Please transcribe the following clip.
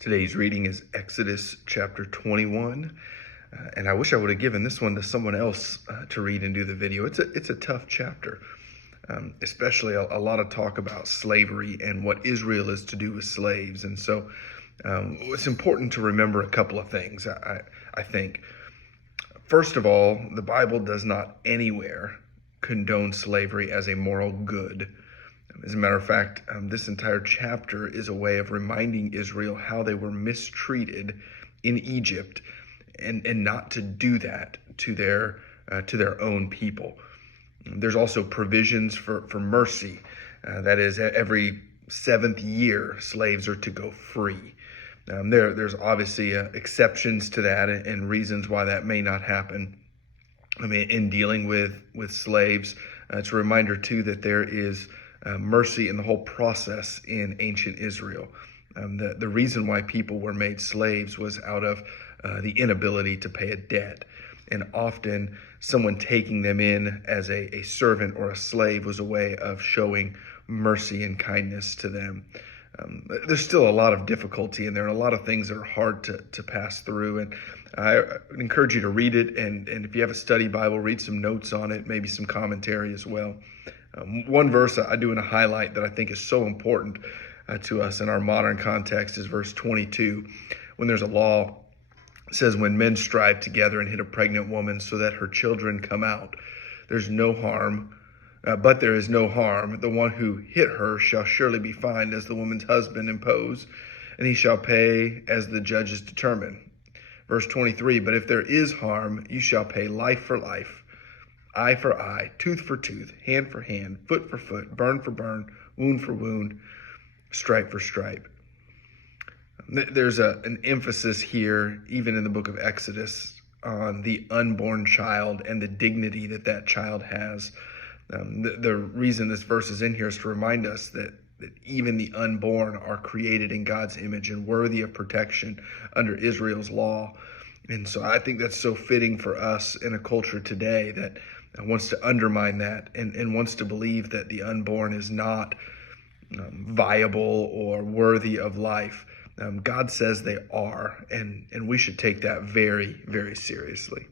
Today's reading is Exodus chapter 21. And I wish I would have given this one to someone else to read and do the video. It's a tough chapter, especially a lot of talk about slavery and what Israel is to do with slaves. And so it's important to remember a couple of things, I think. First of all, the Bible does not anywhere condone slavery as a moral good. As a matter of fact, this entire chapter is a way of reminding Israel how they were mistreated in Egypt, and not to do that to their own people. There's also provisions for mercy. That is, every seventh year, slaves are to go free. There's obviously exceptions to that and reasons why that may not happen. I mean, in dealing with slaves, it's a reminder too that there is mercy in the whole process in ancient Israel. The reason why people were made slaves was out of the inability to pay a debt. And often someone taking them in as a servant or a slave was a way of showing mercy and kindness to them. There's still a lot of difficulty in there and a lot of things that are hard to pass through. And I encourage you to read it. And if you have a study Bible, read some notes on it, maybe some commentary as well. One verse I do want to highlight that I think is so important to us in our modern context is verse 22. When there's a law, it says, when men strive together and hit a pregnant woman so that her children come out, there's no harm, but there is no harm. The one who hit her shall surely be fined as the woman's husband imposed, and he shall pay as the judges determine. Verse 23, but if there is harm, you shall pay life for life, eye for eye, tooth for tooth, hand for hand, foot for foot, burn for burn, wound for wound, stripe for stripe. There's an emphasis here, even in the book of Exodus, on the unborn child and the dignity that child has. The reason this verse is in here is to remind us that even the unborn are created in God's image and worthy of protection under Israel's law. And so I think that's so fitting for us in a culture today that wants to undermine that and wants to believe that the unborn is not viable or worthy of life. God says they are, and we should take that very, very seriously.